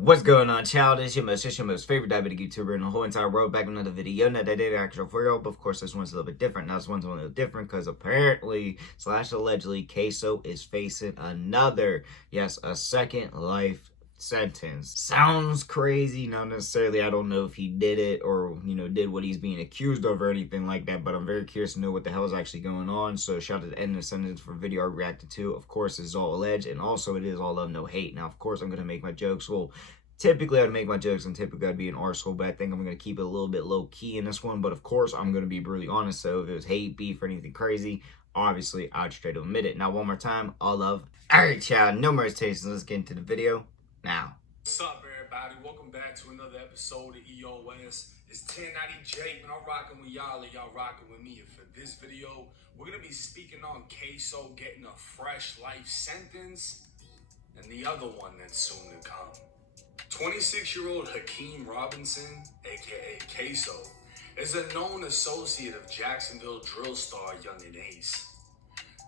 What's going on, child? It's your most favorite diabetic YouTuber in the whole entire world. Back with another video. Not that data actual for y'all, but of course this one's a little bit different. Now this one's a little different because apparently / allegedly Ksoo is facing another, yes, a second life sentence. Sounds crazy, not necessarily. I don't know if he did it or did what he's being accused of or anything like that, but I'm very curious to know what the hell is actually going on. So shout out to the end of the sentence for video I reacted to. Of course, this is all alleged, and also it is all love, no hate. Now of course I'm gonna make my jokes. Well, typically I'd make my jokes and typically I'd be an arsehole, but I think I'm going to keep it a little bit low key in this one. But of course I'm going to be brutally honest, so if it was hate, beef, or anything crazy, obviously I'd straight up admit it. Now one more time, all love. Alright child, no more hesitation, let's get into the video now. What's up everybody, welcome back to another episode of EOS. It's 1090 Jake, and I'm rocking with y'all and y'all rocking with me. And for this video, we're going to be speaking on Ksoo getting a fresh life sentence and the other one that's soon to come. 26-year-old Hakeem Robinson, aka Ksoo, is a known associate of Jacksonville drill star Youngin Ace.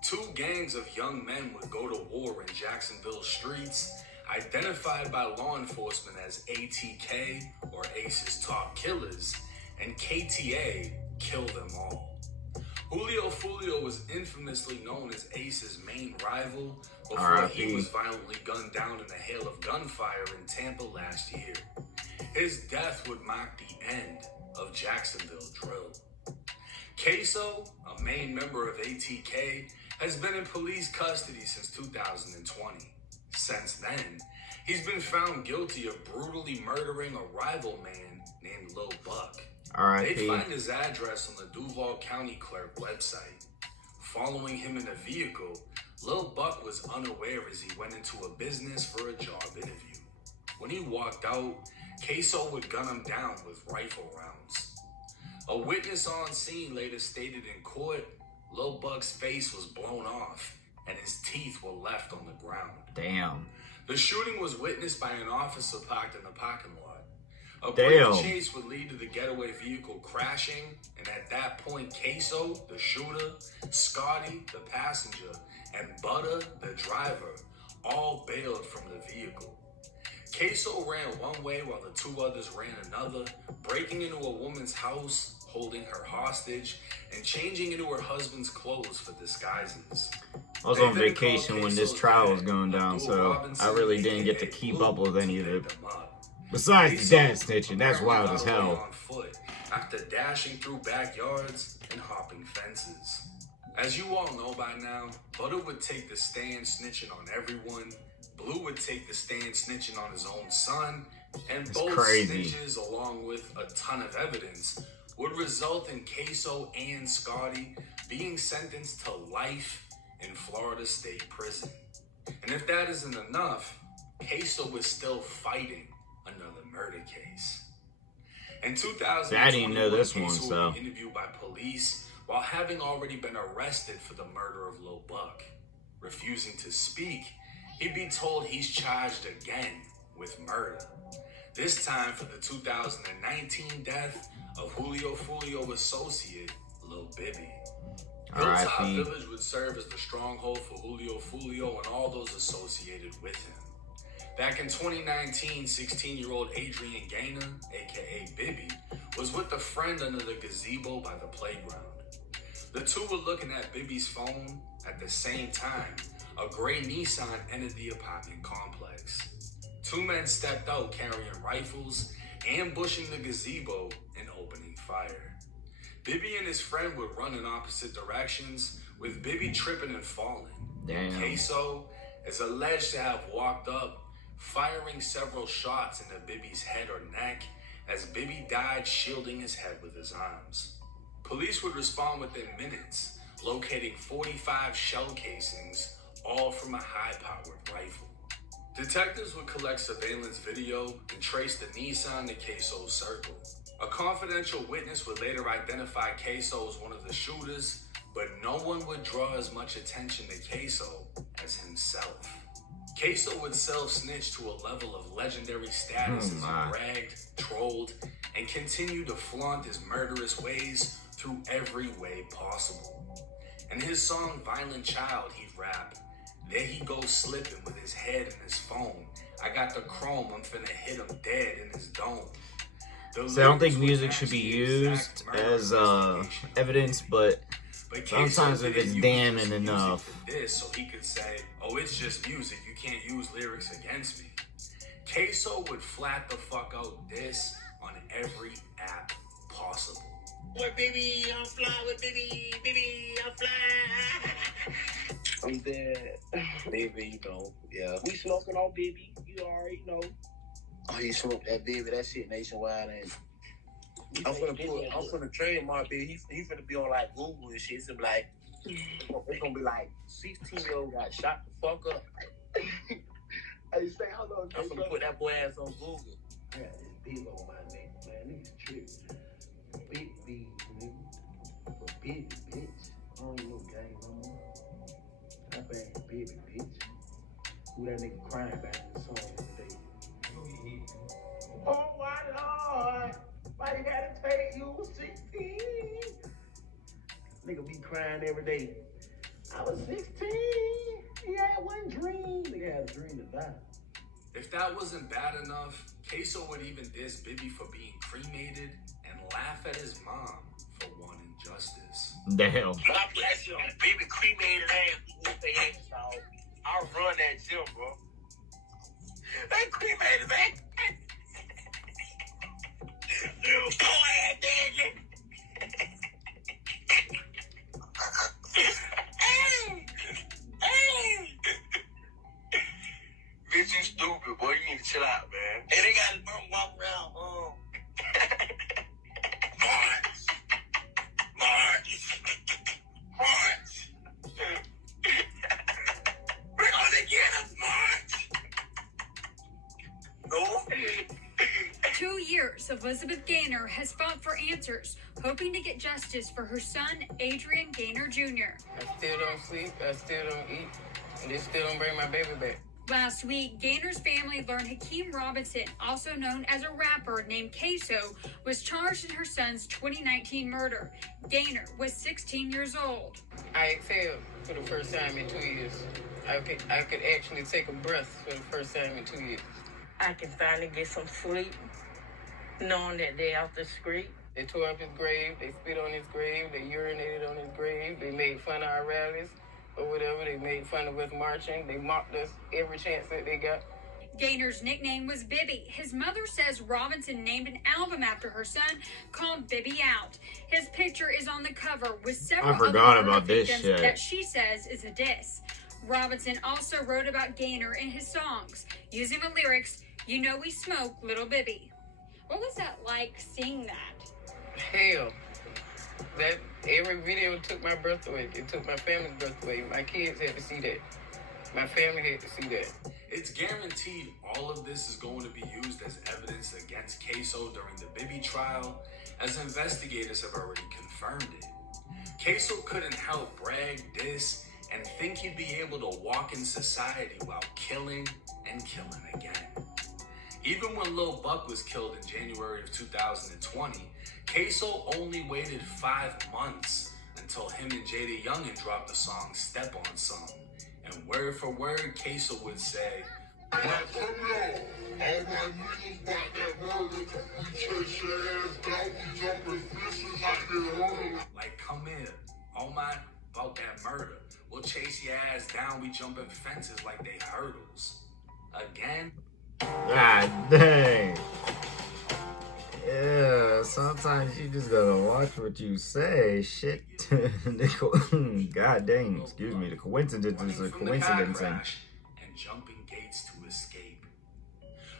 Two gangs of young men would go to war in Jacksonville streets, identified by law enforcement as ATK, or Ace's top killers, and KTA, kill them all. Julio Fulio was infamously known as Ace's main rival before he was violently gunned down in a hail of gunfire in Tampa last year. His death would mark the end of Jacksonville drill. Ksoo, a main member of ATK, has been in police custody since 2020. Since then, he's been found guilty of brutally murdering a rival man named Lil Buck. They find his address on the Duval County Clerk website. Following him in a vehicle, Lil Buck was unaware as he went into a business for a job interview. When he walked out, Ksoo would gun him down with rifle rounds. A witness on scene later stated in court, Lil Buck's face was blown off and his teeth were left on the ground. Damn. The shooting was witnessed by an officer parked in the parking lot. A brief chase would lead to the getaway vehicle crashing, and at that point, Ksoo, the shooter, Scotty, the passenger, and Butter, the driver, all bailed from the vehicle. Ksoo ran one way while the two others ran another, breaking into a woman's house, holding her hostage, and changing into her husband's clothes for disguises. I was on vacation when this trial was going down, so I really didn't get to keep up with any of it. Besides the dad snitching, that's wild as hell. On foot after dashing through backyards and hopping fences. As you all know by now, Butter would take the stand snitching on everyone, Blue would take the stand snitching on his own son, and both snitches, along with a ton of evidence, would result in Ksoo and Scotty being sentenced to life in Florida State Prison. And if that isn't enough, Ksoo was still fighting another murder case. In 2000, I didn't know this one, so was interviewed by police while having already been arrested for the murder of Lil Buck. Refusing to speak, he'd be told he's charged again with murder. This time for the 2019 death of Julio Fulio associate Lil Bibby. Hilltop Village would serve as the stronghold for Julio Fulio and all those associated with him. Back in 2019, 16-year-old Adrian Gaynor, aka Bibby, was with a friend under the gazebo by the playground. The two were looking at Bibby's phone. At the same time, a gray Nissan entered the apartment complex. Two men stepped out carrying rifles, ambushing the gazebo and opening fire. Bibby and his friend would run in opposite directions, with Bibby tripping and falling. Ksoo is alleged to have walked up, firing several shots into Bibby's head or neck as Bibby died shielding his head with his arms. Police would respond within minutes, locating 45 shell casings, all from a high-powered rifle. Detectives would collect surveillance video and trace the Nissan to Ksoo's circle. A confidential witness would later identify Ksoo as one of the shooters, but no one would draw as much attention to Ksoo as himself. Ksoo would self-snitch to a level of legendary status as he bragged, trolled, and continued to flaunt his murderous ways through every way possible. In his song Violent Child, he'd rap, "There he goes slipping with his head in his phone. I got the chrome, I'm finna hit him dead in his dome. So I don't think music should be used as evidence, but sometimes if it's damning enough. This, so he could say, oh, it's just music, you can't use lyrics against me. Ksoo would flat the fuck out this on every app possible. What, baby, I'm fly with baby, I'm fly. I'm dead. Baby, you know, yeah. We smoking on baby, you already know. Oh, you smoke that baby, that shit nationwide, and I'm finna trademark baby. He finna be on like Google and shit. It's gonna be like, it's gonna be like 16-year-old got shot the fuck up. Hey, say hello. I'm finna put that boy ass on Google. I got this big on my neck, man. Niggas tripping. Big B, nigga. For big bitch. I don't even know game no more. I bang baby bitch. Who that nigga crying back in the song today? Oh my Lord, why you gotta take you 16? Nigga be crying every day. I was 16. He had one dream. Nigga had a dream to die. If that wasn't bad enough, Ksoo would even diss Bibby for being cremated and laugh at his mom for wanting justice. Damn. God bless you. Baby cremated ass whoop their ass off. I'll run that gym, bro. They cremated, man. You go ahead, daddy. Bitch, you stupid, boy. You need to chill out, man. And they got to walk around, March. We're gonna get us, March. No. 2 years, Elizabeth Gaynor has fought for answers, hoping to get justice for her son, Adrian Gaynor Jr. I still don't sleep, I still don't eat, and they still don't bring my baby back. Last week, Gaynor's family learned Hakeem Robinson, also known as a rapper named Ksoo, was charged in her son's 2019 murder. Gaynor was 16 years old. I exhaled for the first time in 2 years. I could actually take a breath for the first time in 2 years. I can finally get some sleep, knowing that they're out the street. They tore up his grave, they spit on his grave, they urinated on his grave, they made fun of our rallies or whatever, they made fun of us marching, they mocked us every chance that they got. Gaynor's nickname was Bibby. His mother says Robinson named an album after her son called Bibby Out. His picture is on the cover with several other murder victims that she says is a diss. Robinson also wrote about Gaynor in his songs, using the lyrics, "You know we smoke, little Bibby." What was that like, seeing that? Hell, that every video took my breath away. It took my family's breath away. My kids had to see that. My family had to see that. It's guaranteed all of this is going to be used as evidence against Ksoo during the Bibby trial, as investigators have already confirmed it. Ksoo couldn't help brag, diss, and think he'd be able to walk in society while killing and killing again. Even when Lil Buck was killed in January of 2020, Ksoo only waited 5 months until him and Jada Youngin dropped the song Step On Some. And word for word, Ksoo would say, Like, come here, all my niggas about that murder, we chase your ass down, we jumping fishes like they hurdle. Like, come here, all my about that murder. We'll chase your ass down, we jumping fences like they hurdles. Again? God dang. Yeah, sometimes you just gotta watch what you say. Shit. God dang, excuse me. The coincidence is a coincidence. And jumping gates to escape.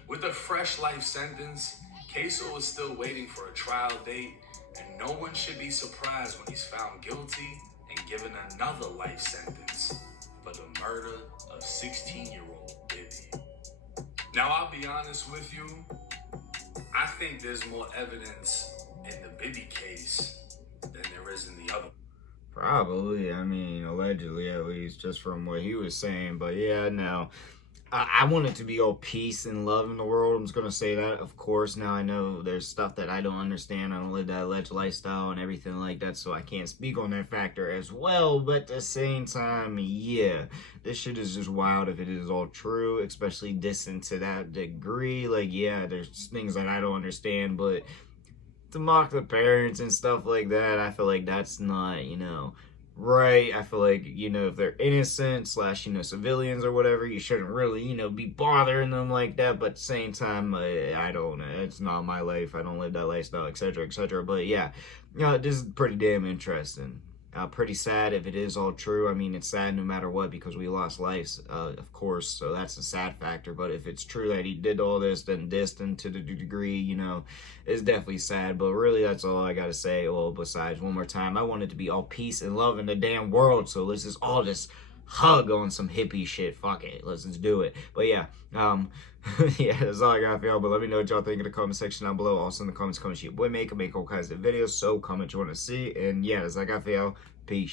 With a fresh life sentence, Ksoo is still waiting for a trial date, and no one should be surprised when he's found guilty and given another life sentence for the murder of 16-year-old Bibby. Now, I'll be honest with you, I think there's more evidence in the Bibby case than there is in the other. Probably, I mean, allegedly at least, just from what he was saying. But yeah, no. I want it to be all peace and love in the world. I'm just going to say that, of course. Now, I know there's stuff that I don't understand. I don't live that alleged lifestyle and everything like that, so I can't speak on that factor as well. But at the same time, yeah, this shit is just wild if it is all true, especially distant to that degree. Like, yeah, there's things that I don't understand, but to mock the parents and stuff like that, I feel like that's not, right. I feel like, if they're innocent / civilians or whatever, you shouldn't really, be bothering them like that. But at the same time, I don't know. It's not my life. I don't live that lifestyle, etc., etc. But yeah, this is pretty damn interesting. Pretty sad if it is all true. I mean, it's sad no matter what because we lost lives, of course, so that's the sad factor. But if it's true that he did all this, then distant to the degree, it's definitely sad. But really, that's all I gotta say. Well, besides, one more time, I want it to be all peace and love in the damn world. So let's just all just hug on some hippie shit. Fuck it, let's just do it. But yeah, yeah, that's all I got for y'all. But let me know what y'all think in the comment section down below. Also in the comments, comment your boy make all kinds of videos. So comment you want to see. And yeah, that's all I got for y'all. Peace.